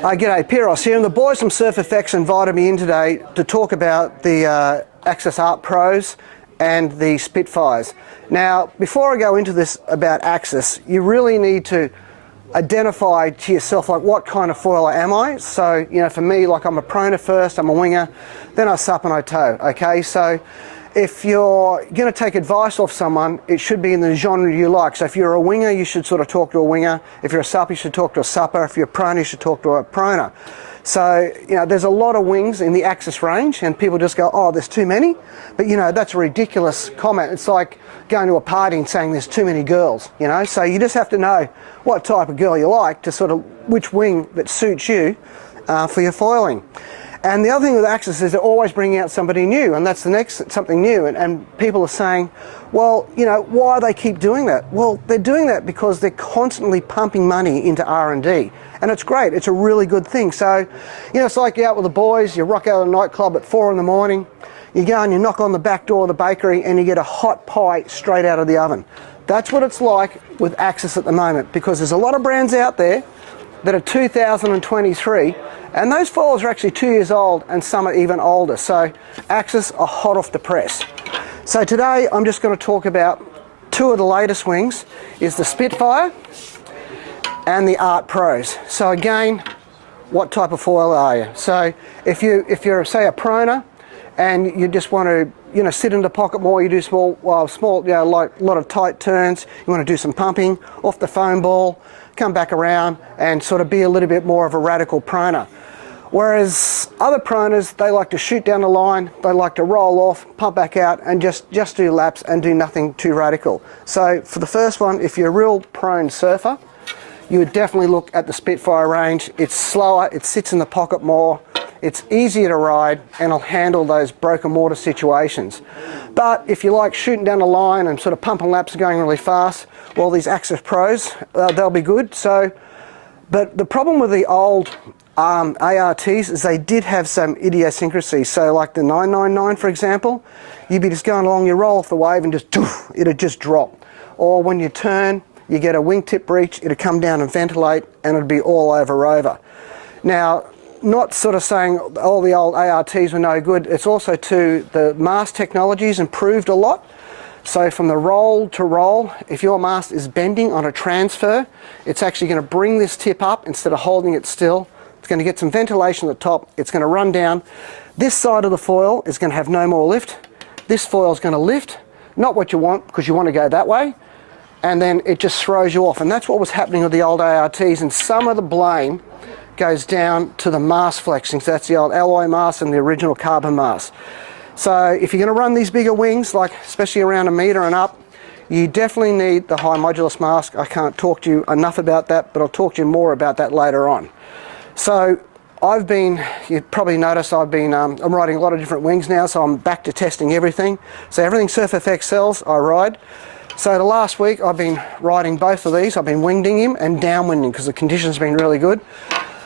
G'day, Piros here, and the boys from Surf Effects invited me in today to talk about the Axis Art Pros and the Spitfires. Now, before I go into this about Axis, you really need to identify to yourself, like, what kind of foiler am I? So, you know, for me, like, I'm a proner first, I'm a winger, then I sup and I tow, okay? So if you're going to take advice off someone, it should be in the genre you like. So if you're a winger, you should sort of talk to a winger. If you're a supper, you should talk to a supper. If you're a proner, you should talk to a proner. So, you know, there's a lot of wings in the Axis range, and people just go, oh, there's too many. But, you know, that's a ridiculous comment. It's like going to a party and saying there's too many girls, you know. So you just have to know what type of girl you like to sort of which wing that suits you for your foiling. And the other thing with Axis is they're always bringing out somebody new, and that's the next something new. And people are saying, well, you know, why do they keep doing that? Well, they're doing that because they're constantly pumping money into R&D. And it's great. It's a really good thing. So, you know, it's like you're out with the boys, you rock out of a nightclub at 4 in the morning, you go and you knock on the back door of the bakery and you get a hot pie straight out of the oven. That's what it's like with Axis at the moment, because there's a lot of brands out there that are 2023, and those foils are actually 2 years old, and some are even older. So Axis are hot off the press. So today I'm just going to talk about two of the latest wings, is the Spitfire and the Art Pros. So again, what type of foil are you? So if you're say a proner and you just want to, you know, sit in the pocket more, you do small, you know, like a lot of tight turns, you want to do some pumping off the foam ball, come back around and sort of be a little bit more of a radical proner. Whereas other proners, they like to shoot down the line, they like to roll off, pump back out and just do laps and do nothing too radical. So for the first one, if you're a real prone surfer, you would definitely look at the Spitfire range. It's slower, it sits in the pocket more, it's easier to ride, and it'll handle those broken water situations. But if you like shooting down the line and sort of pumping laps and going really fast, well, these Axis Pros, they'll be good. So, but the problem with the old ARTs is they did have some idiosyncrasies. So like the 999, for example, you'd be just going along, you roll off the wave and just, it'd just drop. Or when you turn, you get a wingtip breach, it'll come down and ventilate, and it'll be all over rover. Now, not sort of saying all the old ARTs were no good, it's also too, the mast technology's improved a lot. So from the roll to roll, if your mast is bending on a transfer, it's actually going to bring this tip up instead of holding it still. It's going to get some ventilation at the top, it's going to run down. This side of the foil is going to have no more lift. This foil is going to lift, not what you want, because you want to go that way, and then it just throws you off. And that's what was happening with the old ARTs, and some of the blame goes down to the mast flexing. So that's the old alloy mast and the original carbon mast. So if you're going to run these bigger wings, like especially around a metre and up, you definitely need the high modulus mask. I can't talk to you enough about that, but I'll talk to you more about that later on. So you probably noticed I'm riding a lot of different wings now, so I'm back to testing everything. So everything Surf FX sells, I ride. So the last week I've been riding both of these. I've been wingding him and downwinding because the conditions have been really good.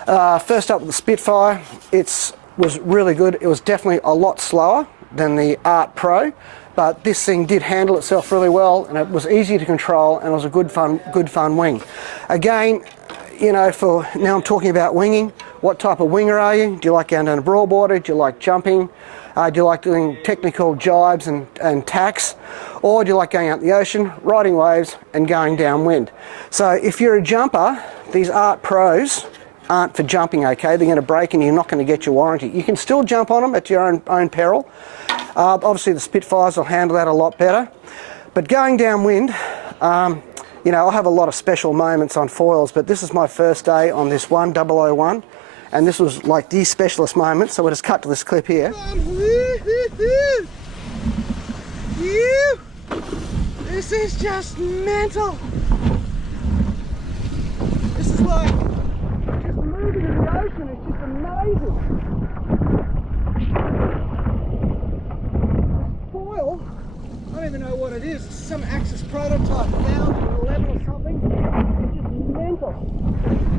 First up with the Spitfire, it was really good. It was definitely a lot slower than the Art Pro, but this thing did handle itself really well, and it was easy to control, and it was a good fun wing. Again, you know, for now I'm talking about winging. What type of winger are you? Do you like going down a broadwater? Do you like jumping? Do you like doing technical jibes and tacks? Or do you like going out in the ocean, riding waves and going downwind? So if you're a jumper, these Art Pros aren't for jumping, okay? They're going to break and you're not going to get your warranty. You can still jump on them at your own peril. Obviously the Spitfires will handle that a lot better. But going downwind, you know, I'll have a lot of special moments on foils, but this is my first day on this 1001, and this was like the specialist moment, so we'll just cut to this clip here. This is just mental. This is like just moving in the ocean, it's just amazing. This foil, I don't even know what it is. It's some Axis prototype, 1011 or something. It's just mental.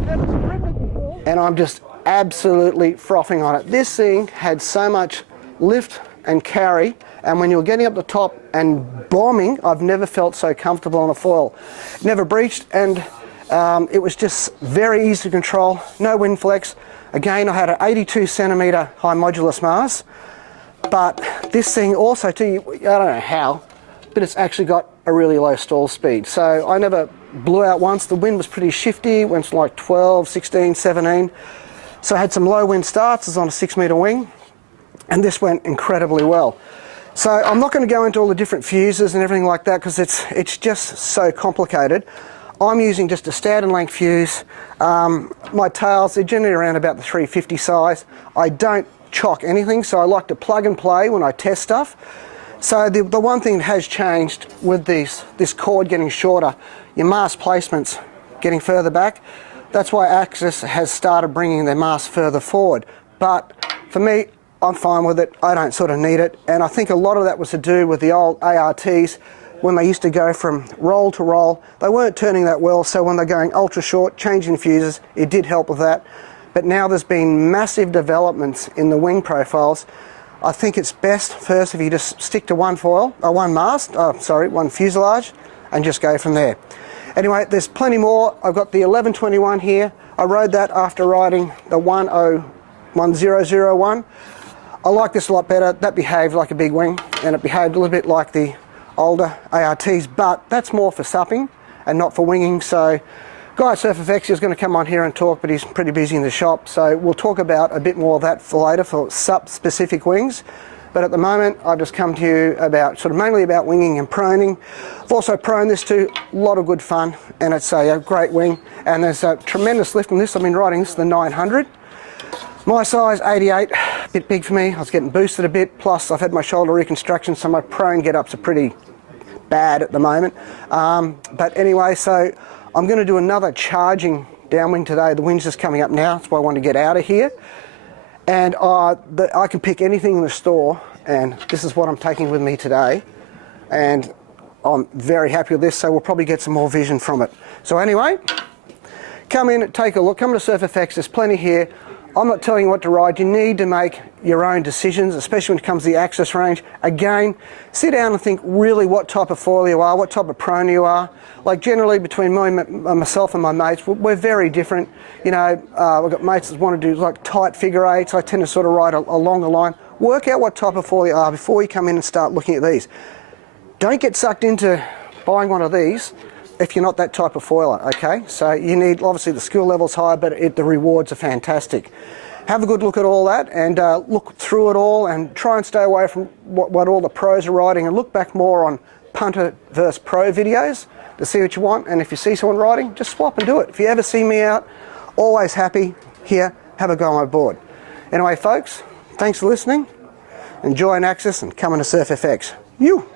Never driven it before. And I'm just absolutely frothing on it. This thing had so much lift and carry, and when you're getting up the top and bombing, I've never felt so comfortable on a foil. Never breached, and It was just very easy to control, no wind flex. Again, I had an 82 centimetre high modulus mast, but this thing also too, I don't know how, but it's actually got a really low stall speed. So I never blew out once. The wind was pretty shifty, went to like 12, 16, 17. So I had some low wind starts, it's on a 6 metre wing, and this went incredibly well. So I'm not going to go into all the different fuses and everything like that because it's just so complicated. I'm using just a standard length fuse. My tails, they're generally around about the 350 size. I don't chock anything, so I like to plug and play when I test stuff. So the one thing that has changed with this cord getting shorter, your mast placement's getting further back. That's why Axis has started bringing their mast further forward. But for me, I'm fine with it. I don't sort of need it. And I think a lot of that was to do with the old ARTs when they used to go from roll to roll. They weren't turning that well, so when they're going ultra short, changing fuses, it did help with that. But now there's been massive developments in the wing profiles. I think it's best first if you just stick to one fuselage, and just go from there. Anyway, there's plenty more. I've got the 1121 here. I rode that after riding the 1001. I like this a lot better. That behaved like a big wing, and it behaved a little bit like the older ARTs, but that's more for supping and not for winging. So Guy at SurfFX is going to come on here and talk, but he's pretty busy in the shop, so we'll talk about a bit more of that for later for sup-specific wings. But at the moment, I've just come to you about mainly about winging and proning. I've also proned this too, a lot of good fun, and it's a great wing, and there's a tremendous lift on this. I've been riding this, the 900. My size, 88, a bit big for me. I was getting boosted a bit, plus I've had my shoulder reconstruction, so my prone get-ups are pretty bad at the moment. But anyway, so I'm going to do another charging downwind today. The wind's just coming up now, that's why I want to get out of here. And I can pick anything in the store, and this is what I'm taking with me today. And I'm very happy with this, so we'll probably get some more vision from it. So anyway, come in, take a look, come to SurfFX, there's plenty here. I'm not telling you what to ride. You need to make your own decisions, especially when it comes to the Axis range. Again, sit down and think really what type of foil you are, what type of prone you are. Like generally between myself and my mates, we're very different. You know, I've got mates that want to do like tight figure eights. I tend to sort of ride a longer line. Work out what type of foil you are before you come in and start looking at these. Don't get sucked into buying one of these if you're not that type of foiler, okay? So you need, obviously the skill level's high, but the rewards are fantastic. Have a good look at all that and look through it all and try and stay away from what all the pros are riding, and look back more on punter versus pro videos to see what you want. And if you see someone riding, just swap and do it. If you ever see me out, always happy here, have a go on my board. Anyway, folks, thanks for listening. Enjoy an Axis and come into SurfFX. You!